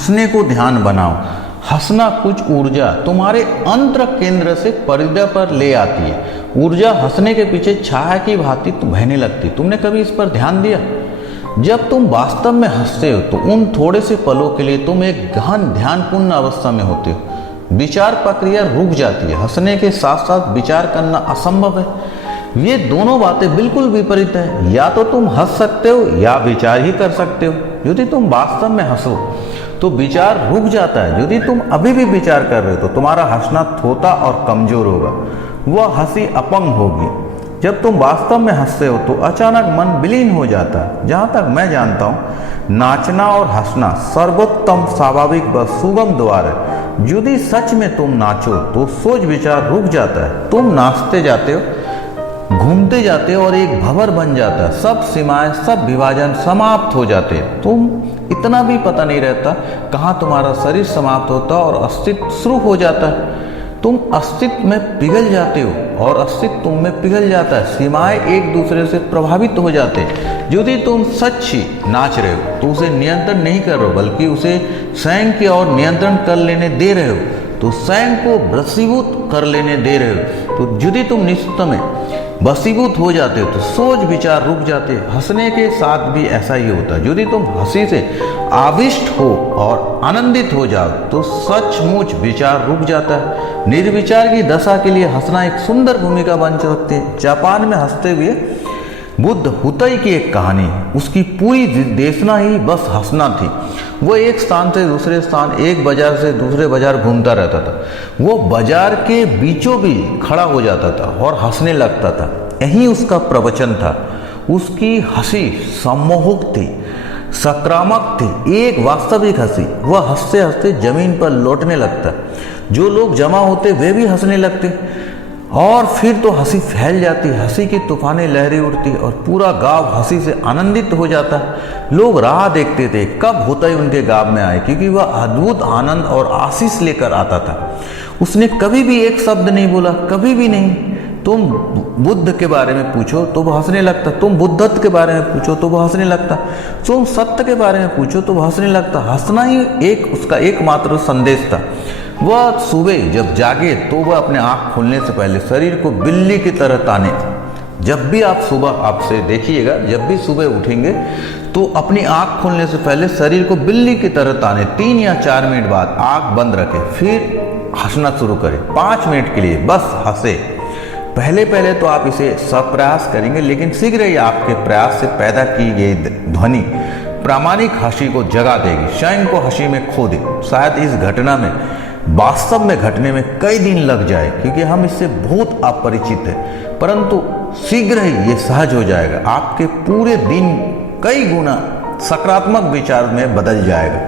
हंसने को ध्यान बनाओ। हंसना कुछ ऊर्जा तुम्हारे अंतर केंद्र से परिधि पर ले आती है। ऊर्जा हंसने के पीछे छाया की भांति बहने लगती। तुमने कभी इस पर ध्यान दिया? जब तुम वास्तव में हंसते हो तो उन थोड़े से पलों के लिए तुम एक गहन ध्यानपूर्ण अवस्था में होते हो। विचार प्रक्रिया रुक जाती है। हंसने के साथ साथ विचार करना असंभव है। ये दोनों बातें बिल्कुल विपरीत हैं। या तो तुम हंस सकते हो या विचार ही कर सकते हो। यदि तुम वास्तव में हंसो तो विचार रुक जाता है। यदि तुम अभी भी विचार कर रहे हो तो तुम्हारा हंसना थोथा और कमजोर होगा। वह हंसी अपंग होगी। जब तुम वास्तव में हंसते हो तो अचानक मन विलीन हो जाता है। जहां तक मैं जानता हूं, नाचना और हंसना सर्वोत्तम स्वाभाविक व सुगम द्वार है। यदि सच में तुम नाचो तो सोच विचार रुक जाता है। तुम नाचते जाते हो, घूमते जाते हो और एक भंवर बन जाता है। सब सीमाएं, सब विभाजन समाप्त हो जाते हैं। तुम इतना भी पता नहीं रहता कहाँ तुम्हारा शरीर समाप्त होता है और अस्तित्व शुरू हो जाता है। तुम अस्तित्व में पिघल जाते हो और अस्तित्व तुम में पिघल जाता है। सीमाएं एक दूसरे से प्रभावित हो जाते हैं। यदि तुम सच ही नाच रहे हो तो उसे नियंत्रण नहीं कर रहे हो, बल्कि उसे स्वयं की ओर नियंत्रण कर लेने दे रहे हो, तो स्वयं को वशीभूत कर लेने दे रहे हो। तो यदि तुम निश्चित में वशीभूत हो जाते हो तो सोच विचार रुक जाते हैं। हंसने के साथ भी ऐसा ही होता है। यदि तुम हंसी से आविष्ट हो और आनंदित हो जाओ तो सचमुच विचार रुक जाता है। निर्विचार की दशा के लिए हंसना एक सुंदर भूमिका बन सकती है। जापान में हंसते हुए बुद्ध हुतई की एक कहानी। उसकी पूरी देशना ही बस हंसना थी। वो एक स्थान से दूसरे स्थान, एक बाजार से दूसरे बाजार घूमता रहता था। वो बाजार के बीचों बीच खड़ा हो जाता था और हंसने लगता था। यही उसका प्रवचन था। उसकी हंसी सम्मोहक थी, सकारात्मक थी, एक वास्तविक हंसी। वह हंसते हंसते जमीन पर लौटने लगता। जो लोग जमा होते वे भी हंसने लगते और फिर तो हंसी फैल जाती। हंसी की तूफानी लहरें उठती और पूरा गांव हंसी से आनंदित हो जाता। लोग राह देखते थे कब हुतई उनके गांव में आए, क्योंकि वह अद्भुत आनंद और आशीष लेकर आता था। उसने कभी भी एक शब्द नहीं बोला, कभी भी नहीं। तुम बुद्ध के बारे में पूछो तो वह हंसने लगता। तुम बुद्धत्व के बारे में पूछो तो वह हंसने लगता। तुम सत्य के बारे में पूछो तो वह हंसने लगता। हंसना ही एक उसका एकमात्र संदेश था। वह सुबह जब जागे तो वह अपने आँख खोलने से पहले शरीर को बिल्ली की तरह ताने। जब भी आप सुबह, आपसे देखिएगा, जब भी सुबह उठेंगे तो अपनी आँख खोलने से पहले शरीर को बिल्ली की तरह ताने। 3 या 4 मिनट बाद आँख बंद रखें, फिर हंसना शुरू करें। 5 मिनट के लिए बस हंसे। पहले पहले तो आप इसे सप्रयास करेंगे, लेकिन शीघ्र ही आपके प्रयास से पैदा की गई ध्वनि प्रामाणिक हंसी को जगा देगी। स्वयं को हंसी में खो दे। शायद इस घटना में वास्तव में घटने में कई दिन लग जाए, क्योंकि हम इससे बहुत अपरिचित हैं, परंतु शीघ्र ही ये सहज हो जाएगा। आपके पूरे दिन कई गुना सकारात्मक विचार में बदल जाएगा।